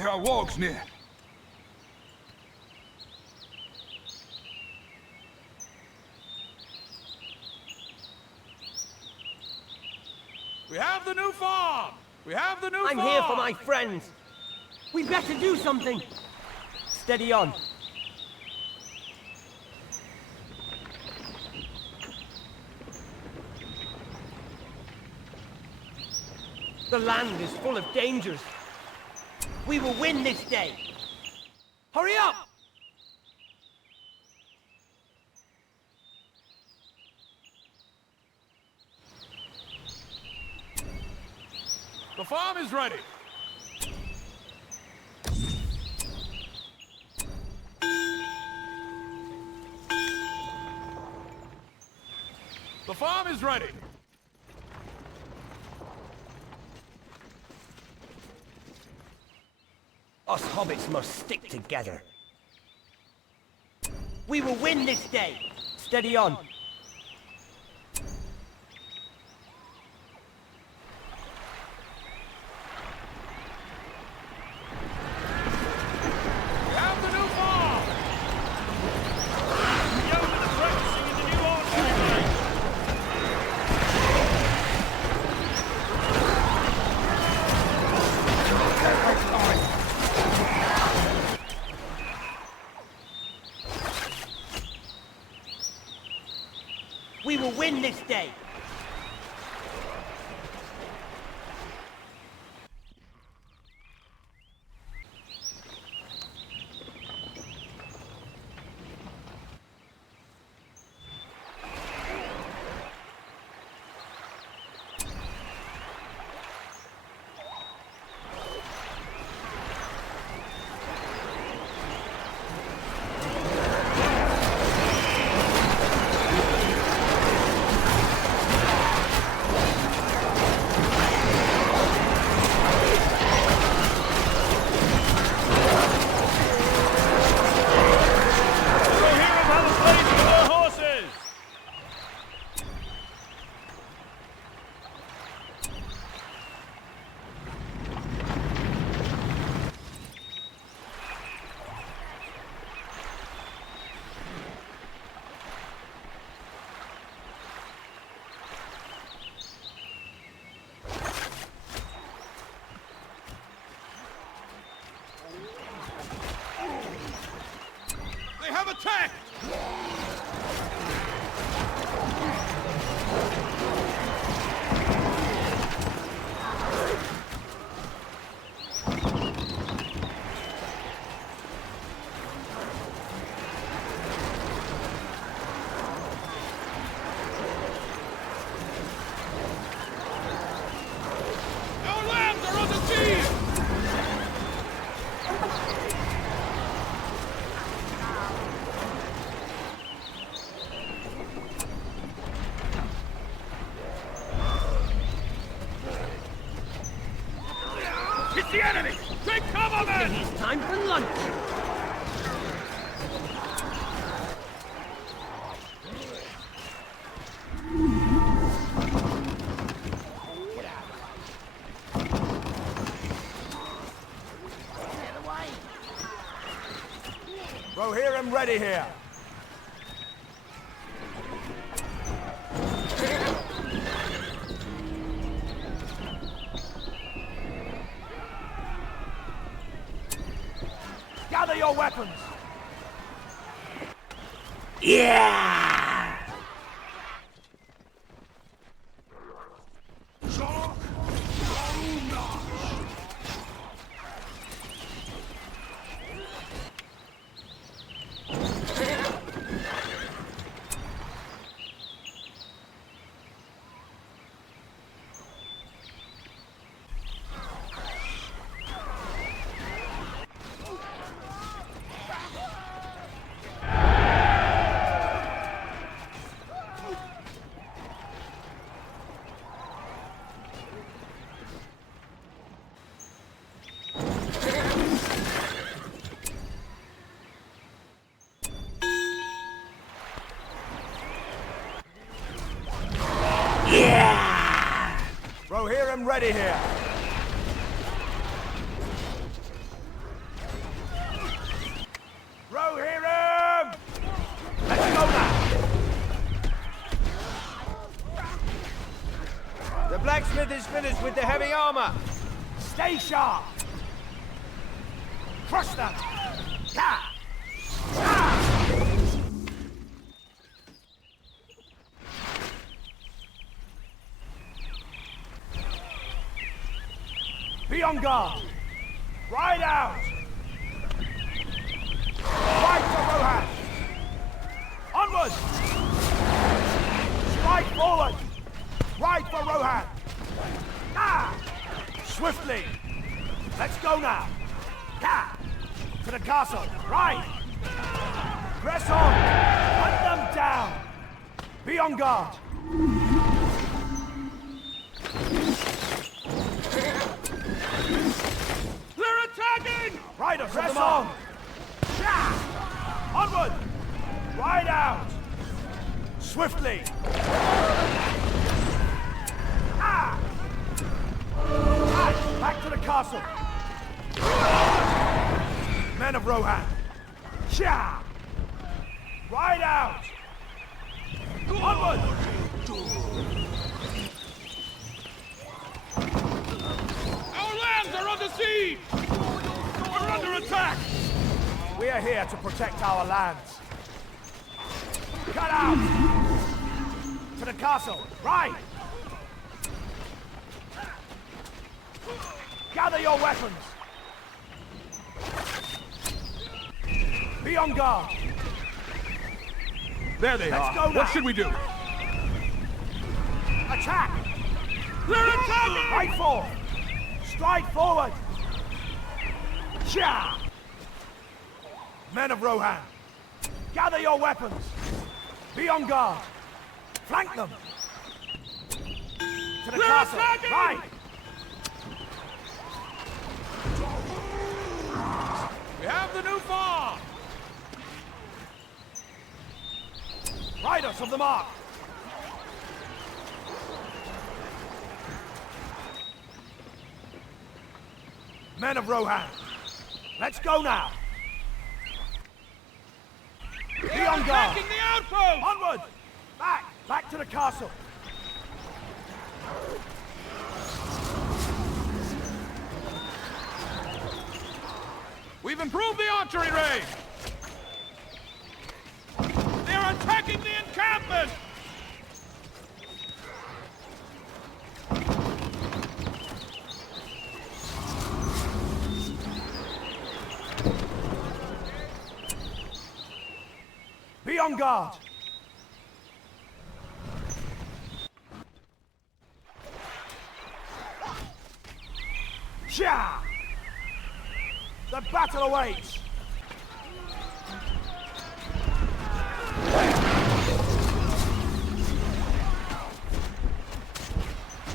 There are wargs near. We have the new farm! We have the new farm! I'm here for my friends. We better do something. Steady on. The land is full of dangers. We will win this day. Hurry up! The farm is ready. The farm is ready. Us hobbits must stick together. We will win this day. Steady on. We have the new farm. The yeomen are practicing in the new archery range. We will win this day. Rohan have a place for their horses. They have attacked! Our lambs are on the siege! It's the enemy! Take cover, men! It's time for lunch. Rohan ready here. Gather your weapons! Yeah! Rohan ready here. The blacksmith is finished with the heavy armor. Stay sharp! Crush them! Ha! Be on guard! Ride out! Fight for Rohan! Onward! Strike forward! Ride for Rohan! Ah! Swiftly! Let's go now! Ah! To the castle! Ride! Press on! Hunt them down! Be on guard! They're attacking! Rider, press on! Yeah! Onward! Ride out! Swiftly! Ah! Right, back to the castle! Men of Rohan! Sha! Ride out! Onward! Our lands are under siege! We're under attack! We are here to protect our lands. Cut out! To the castle! Right! Gather your weapons! Be on guard! There they are. Go now. What should we do? Attack! They're attacking! Right forth! Strike forward! Cha! Men of Rohan, gather your weapons! Be on guard! Flank them! To the castle! Attacking! Right! We have the new farm! Riders of the mark! Men of Rohan, let's go now! Be on guard! Attacking the outpost! Onward! Back to the castle! We've improved the archery range! They're attacking the encampment! Be on guard! Sha! The battle awaits!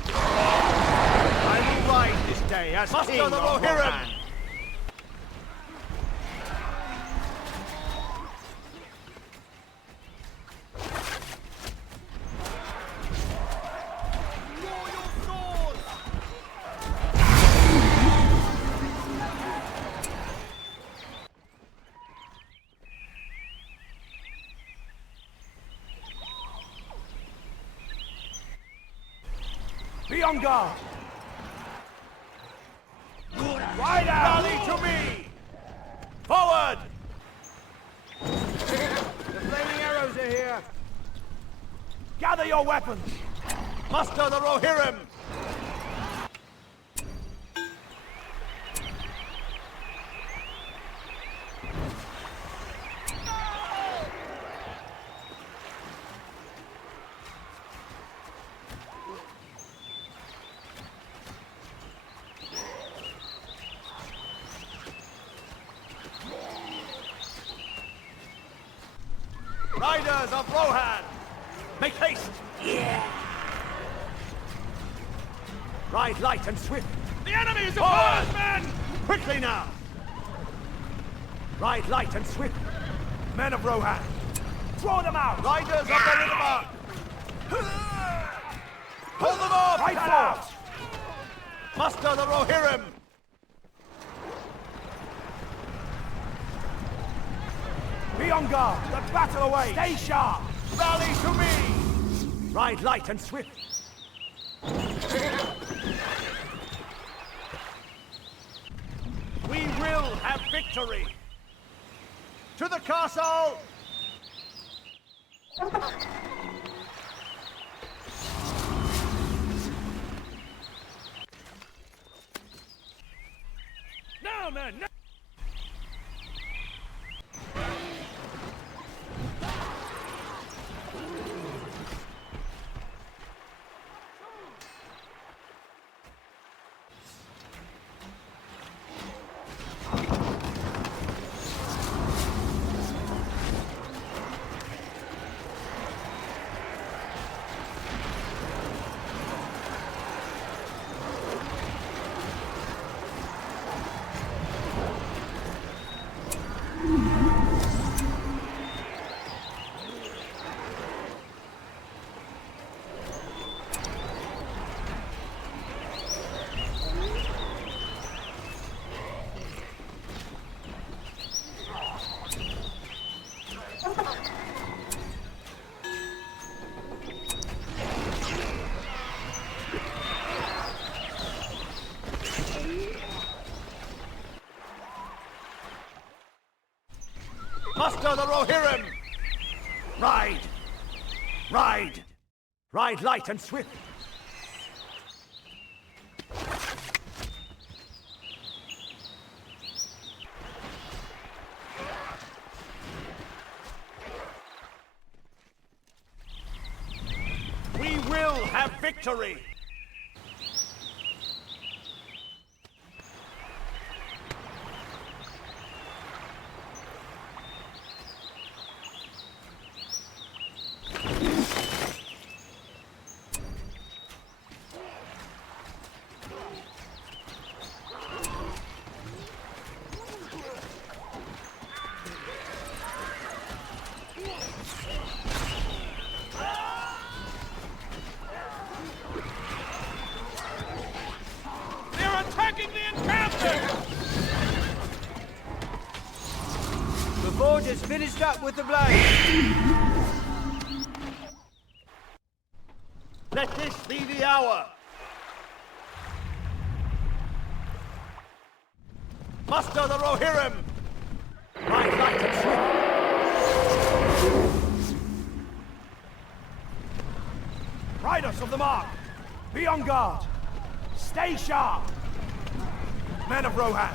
I will ride this day as king of Rohan. Be on guard! Ride out! Rally to me! Forward! The flaming arrows are here. Gather your weapons! Muster the Rohirrim! Riders of Rohan! Make haste! Yeah! Ride light and swift! The enemy is upon us, men! Quickly now! Ride light and swift! Men of Rohan, draw them out! Riders of the Rivermark! Hold them off! Right out! Muster the Rohirrim! Be on guard! The battle awaits! Stay sharp! Rally to me! Ride light and swift! To the castle! Now, men! Now. Muster the Rohirrim! Ride! Ride! Ride light and swift! We will have victory! The forge has finished up with the blade. Let this be the hour! Muster the Rohirrim! Ride light and swift! Riders of the mark! Be on guard! Stay sharp! Men of Rohan!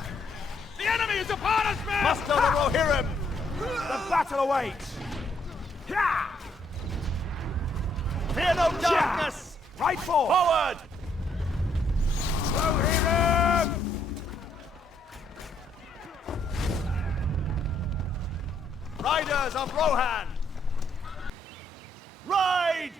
The enemy is upon us, men! Muster the Rohirrim! The battle awaits! Ha! Fear no darkness! Right forward! Forward! Rohirrim! Riders of Rohan! Ride!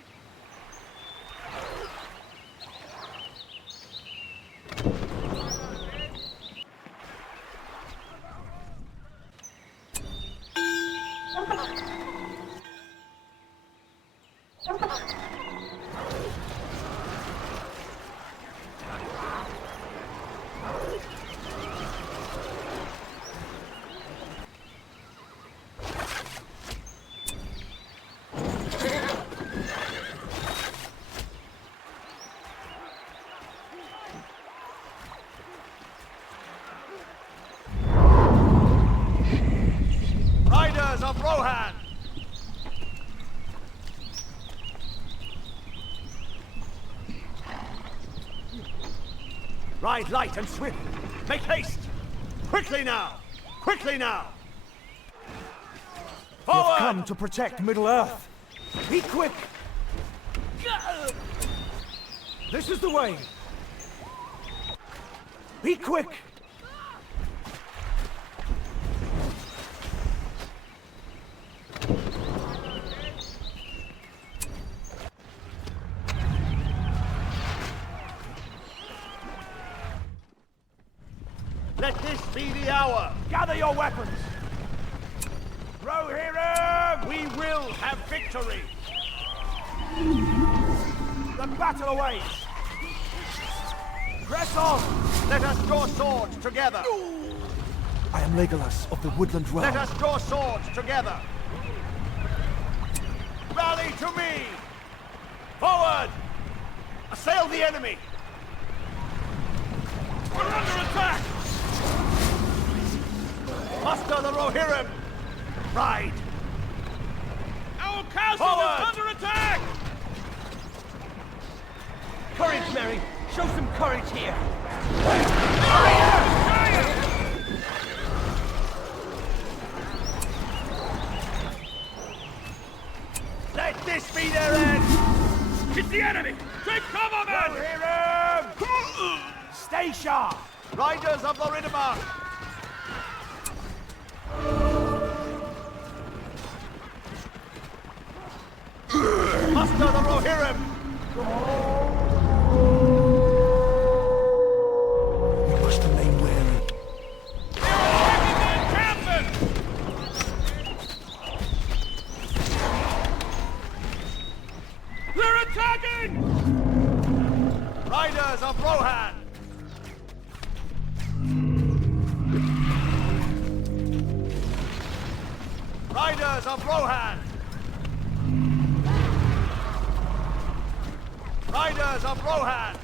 Riders of Rohan! Ride light and swift! Make haste! Quickly now! Quickly now! You've Forward! come to protect Middle-earth. Be quick! This is the way! Be quick! Let this be the hour! Gather your weapons! Rohirrim! We will have victory! The battle awaits! Press on! Let us draw swords together! I am Legolas of the Woodland Realm. Let us draw swords together! Rally to me! Forward! Assail the enemy! We're under attack! Muster the Rohirrim! Ride! Our castle Forward! is under attack! Courage, Mary! Show some courage here! Let this be their end! It's the enemy! Take cover, Go men! hear him! Stay sharp! Riders of the Riddermark! Muster the Rohirrim! We must remain wary. Encampment! They're attacking! Riders of Rohan! Riders of Rohan! Riders of Rohan!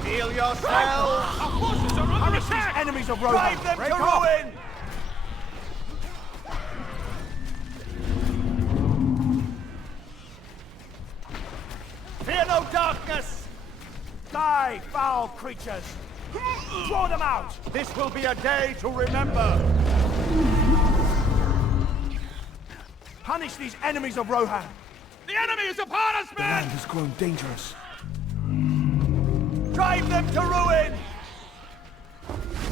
Steel yourselves! Our forces are under attack! Enemies of Rohan! Drive them Break to off. ruin! Fear no darkness! Die, foul creatures! Draw them out! This will be a day to remember! Punish these enemies of Rohan! The enemy is upon us, The land has grown dangerous. Drive them to ruin!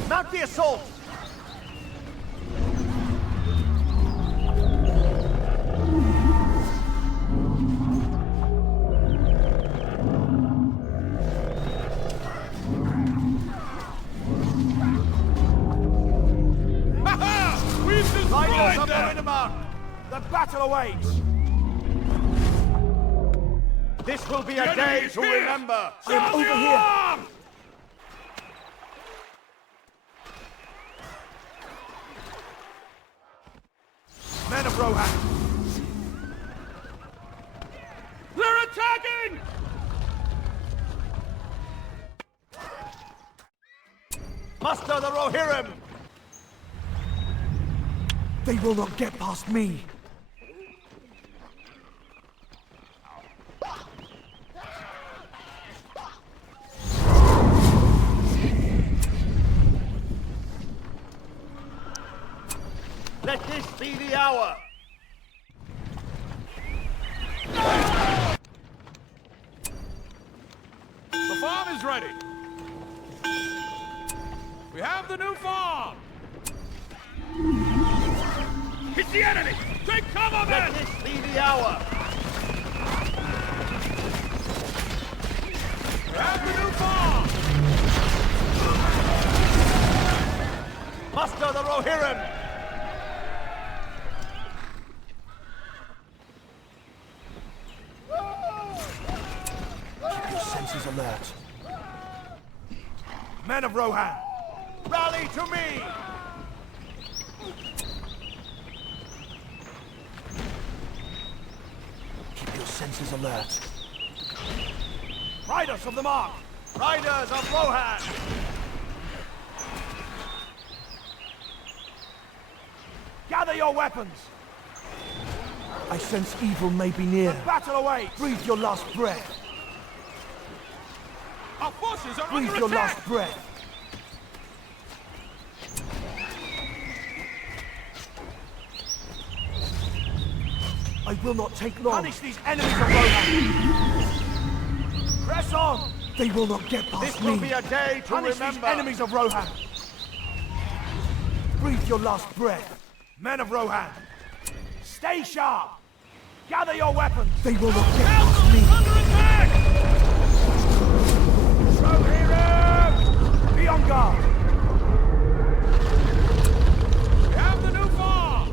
Mount the assault! We've destroyed them! The battle awaits! This will be a day to remember! I am over here! Men of Rohan! They're attacking! Muster the Rohirrim! They will not get past me! Let this be the hour! The farm is ready! We have the new farm! It's the enemy! Take cover, men! Let this be the hour! We have the new farm! Muster the Rohirrim! Keep your senses alert. Men of Rohan! Rally to me! Keep your senses alert. Riders of the Mark! Riders of Rohan! Gather your weapons! I sense evil may be near. The battle awaits! Breathe your last breath! Our forces are Breathe under your attack! last breath! I will not take long. Punish these enemies of Rohan! Press on! They will not get past This me. will be a day to Punish remember! these enemies of Rohan! Breathe your last breath! Men of Rohan! Stay sharp! Gather your weapons! They will not get past me! Under attack! Rohirrim! Be on guard! We have the new farm!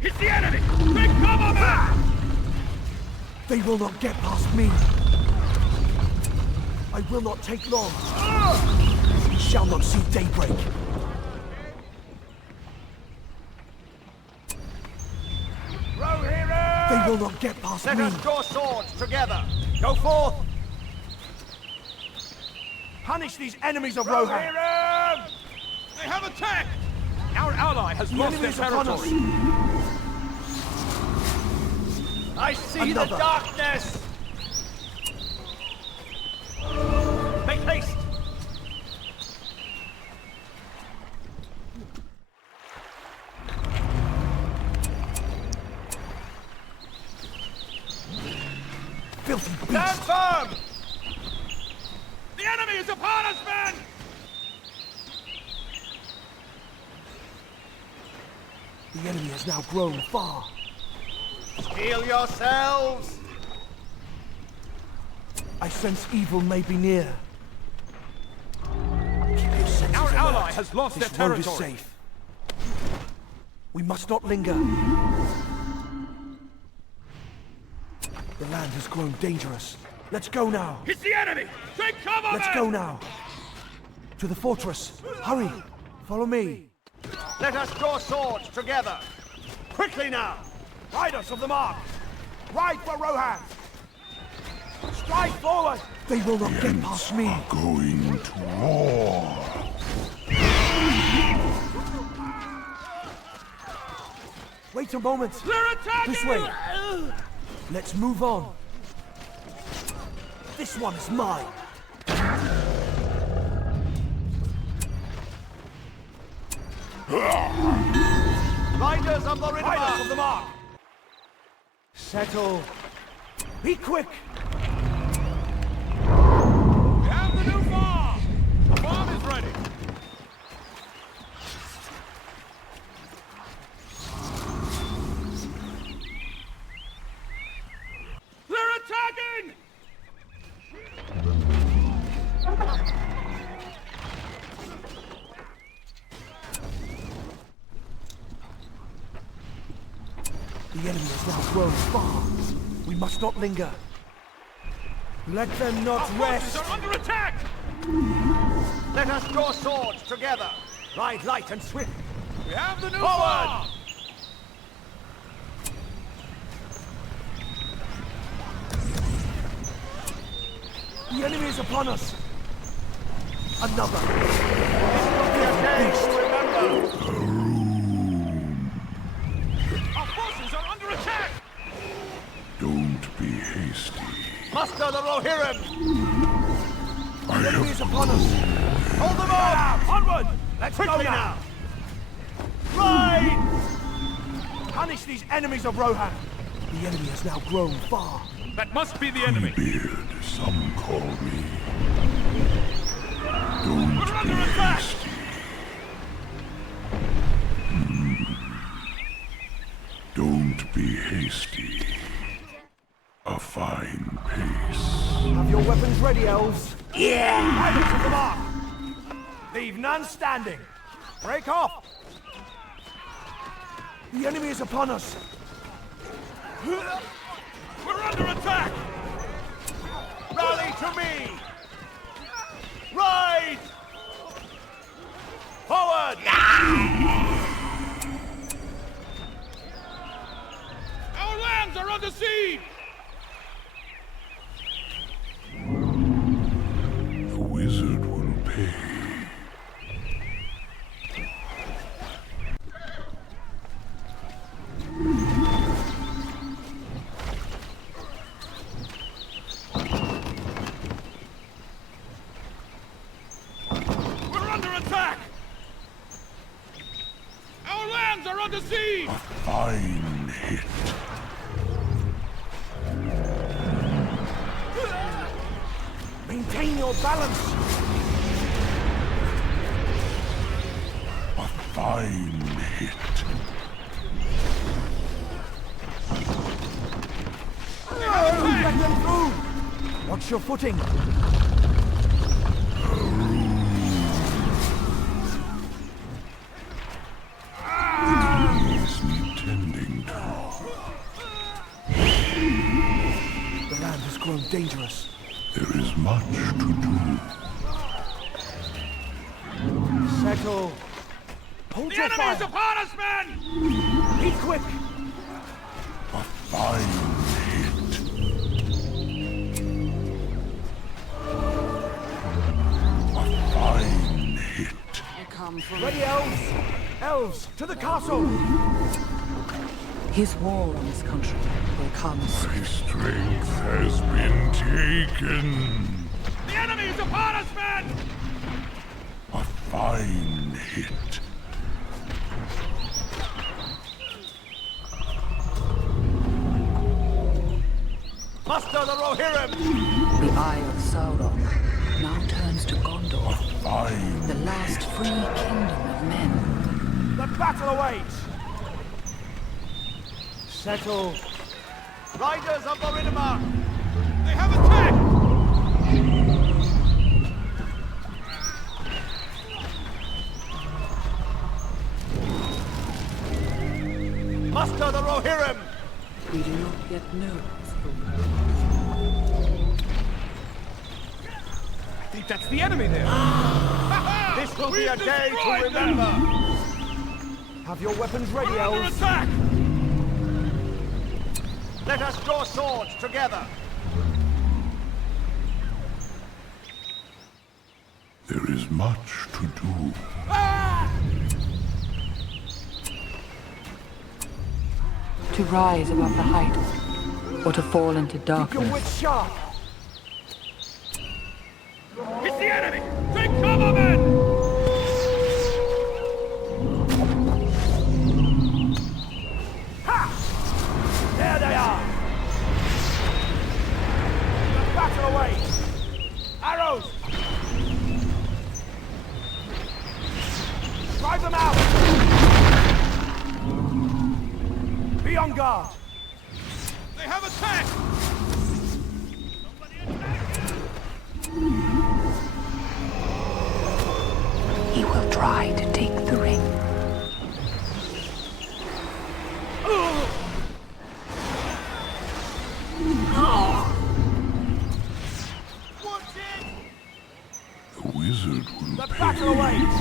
It's the enemy! Take cover, men! They will not get past me! I will not take long! We shall not see daybreak! Rohirrim! They will not get past Let me! us draw swords together! Go forth! Punish these enemies of Rohan! They have attacked! Our ally has The lost enemy their is upon us. territory. I see Another. the darkness! Make haste! Filthy Stand beast! firm! The enemy is upon us, men! The enemy has now grown far. Heal yourselves! I sense evil may be near. Keep your senses Our alert. ally has lost This their road is territory. safe. We must not linger. The land has grown dangerous. Let's go now. It's the enemy! Take cover, Let's men! go now. To the fortress. Hurry. Follow me. Let us draw swords together! Quickly now! Riders of the mark. Ride for Rohan. Strike forward. They will not get past me. Going to war. Wait a moment. They're attacking! This way. Let's move on. This one is mine. Riders of the river! Riders of the mark. Settle. Be quick. We have the new farm! The farm is ready! They're attacking! The enemy has now grown far. We must not linger. Let them not Our rest. forces are under attack! Let us draw swords together! Ride light and swift! We have the new Forward! farm! The enemy is upon us. Another. Beast. Remember! Our forces are under attack! Don't be hasty. Muster the Rohirrim! The enemy is upon us. Hold them off! Onward. Let's go Quickly now. now! Ride! Punish these enemies of Rohan. The enemy has now grown far. That must be the enemy! Beard, some call me. Don't We're be under attack! hasty. Don't be hasty. A fine pace. Have your weapons ready, elves. Yeah! Riders of the mark. Leave none standing. Break off. The enemy is upon us. We're under attack! Rally to me! Ride! Forward! Our lands are under siege! The wizard will pay. We're under attack! Our lands are under siege! Fine hit. Maintain your balance. A fine hit. Let them through. Watch your footing. Needs me tending to. The land has grown dangerous. There is much to do. Settle. Hold The your enemy is fire. upon us, men! Be quick. A fine hit. A fine hit. Here comes for Ready, elves! Elves, to the castle! His war on this country will come soon. My strength has been taken. The enemy is upon us, men! A fine hit. Muster the Rohirrim! The Eye of Sauron now turns to Gondor, Fine. the last free kingdom of men. The battle awaits! settle. Riders of Morinima! They have attacked! Muster the Rohirrim! We do not yet know Furkan. I think that's the enemy there. This will be We've a day to destroyed them! remember! Have your weapons ready, We're under elves! attack! Let us draw swords together! There is much to do. To rise above the height, or to fall into Keep your darkness. wits sharp! It's the enemy! Take cover, men! There they are! The battle awaits! Arrows! Drive them out! Be on guard! They have attacked! He will try to take the ring. What's it? The wizard will The pay. battle awaits!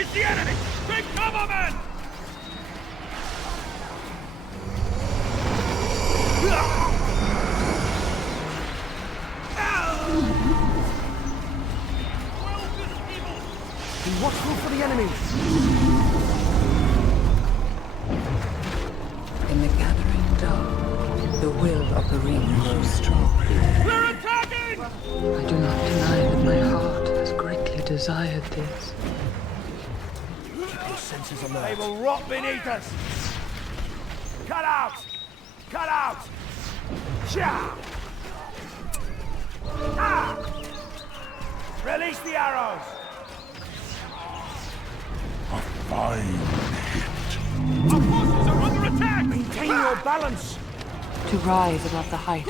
It's the enemy! Take cover, men! Be watchful for the enemies! In the gathering dark, the will of the ring grows strong. We're attacking! I do not deny that my heart has greatly desired this. Your senses alert. They will rot beneath us! Cut out! Cut out! Cha! Ah! Release the arrows! A fine hit. Our forces are under attack! Maintain your balance! To rise above the height,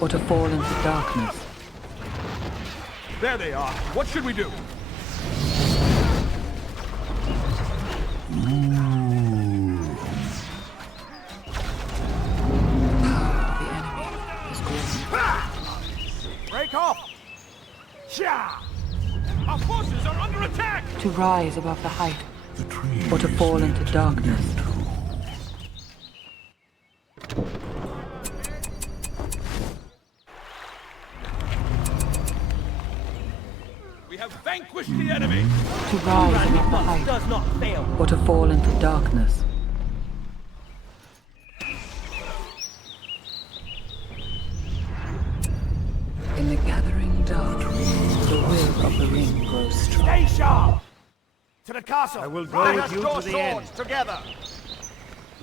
or to fall into darkness. There they are. What should we do? The enemy is grown. Break off! Cha! Our forces are under attack! To rise above the height, The tree or to fall into darkness. We have vanquished the enemy! To rise Randy above the Buff height, does not fail. or to fall into darkness. In the gathering dark, the will of the ring grows strong. Stay sharp! To the castle! I will go with you to the end. together!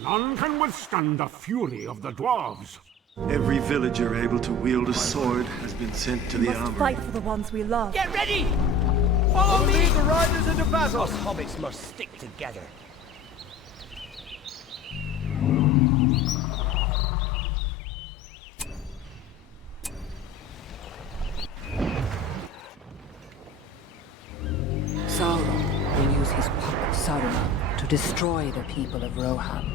None can withstand the fury of the dwarves. Every villager able to wield a sword has been sent to the Must armory. fight for the ones we love. Get ready! Follow me! Lead the riders into battle! Us hobbits must stick together. Sauron will use his puppet Saruman to destroy the people of Rohan.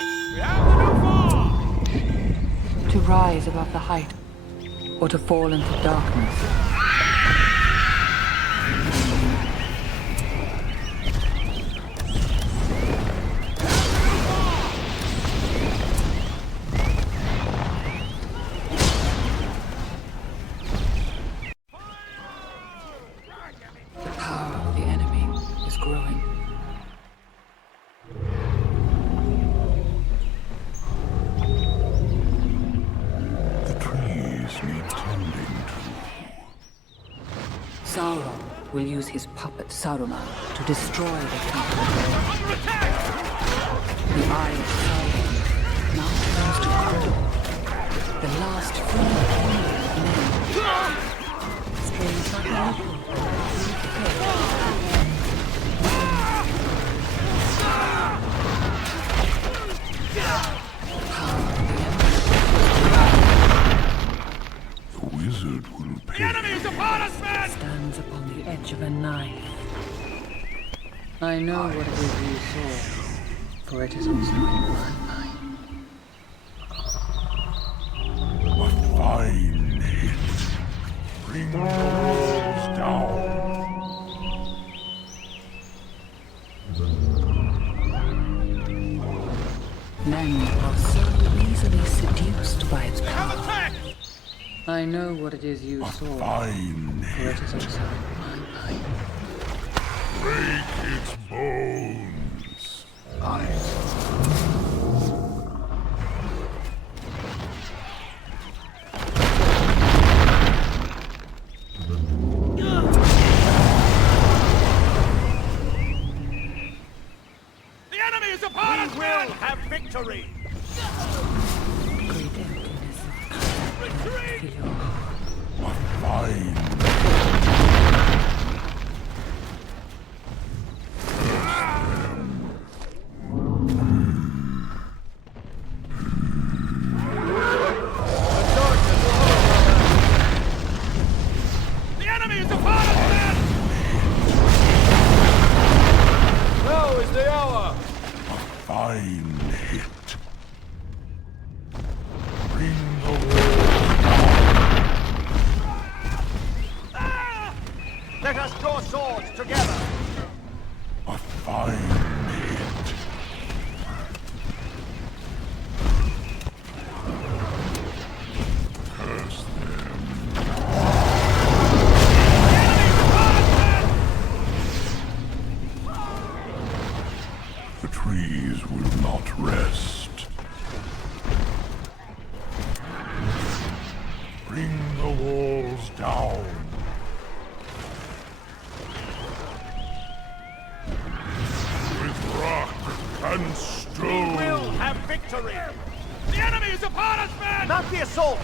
We have the new far! To rise above the height, or to fall into darkness. will use his puppet Saruman to destroy the people of Rohan. Under attack! The Eye of Sauron now turns to cold. The last free kingdom of men. Strains not only The wizard will The pay. enemy is upon us, men! stands upon the edge of a knife. I know what it is you saw, for it is also in my mind. A fine hit. Bring the walls down. Men are so easily seduced by its Have power. attack! I know what it is you A saw, fine for hit. it is also in my mind. Break its bones. The enemy is upon us, We men! will have victory! Great emptiness of Retreat! feel your heart. A fine. The enemy is upon us, men! Now is the hour! Fine hit. Bring the walls down. Let us draw swords together! A fine hit. Curse them. The trees will not rest. Bring the walls down. With rock and We stone. will have victory! The enemy is upon us, men! Mount the assault!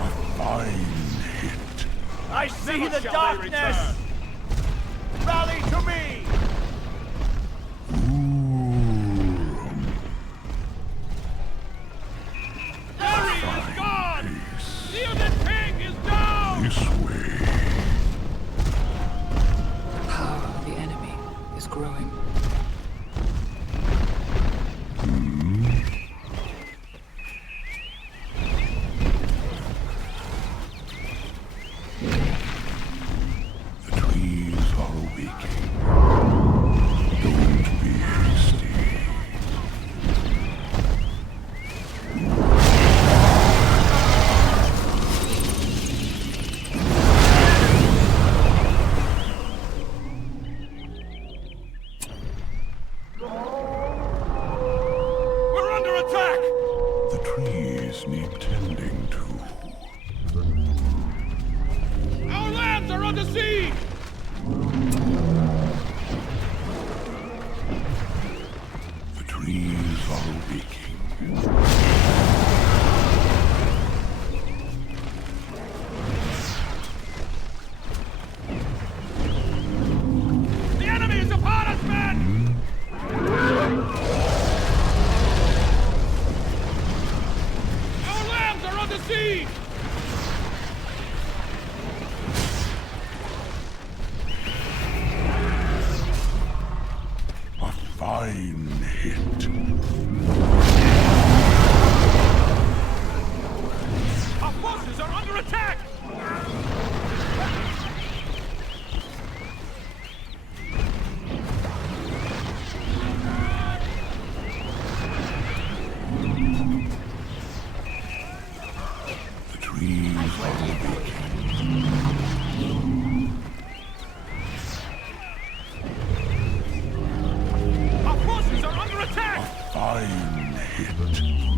A fine hit. I see Never the shall they darkness! return. Rally to me! Harry is gone! The Unit King is down! This way. The power of the enemy is growing. The trees are awaking. Don't be hasty. We're under attack! The trees need tending to. Our lands are under siege! The trees are awaking. The enemy is upon us, men! Our lands are under siege! A fine hit. Our forces are under attack! The trees are awaking. Our forces are under attack! Fine hit.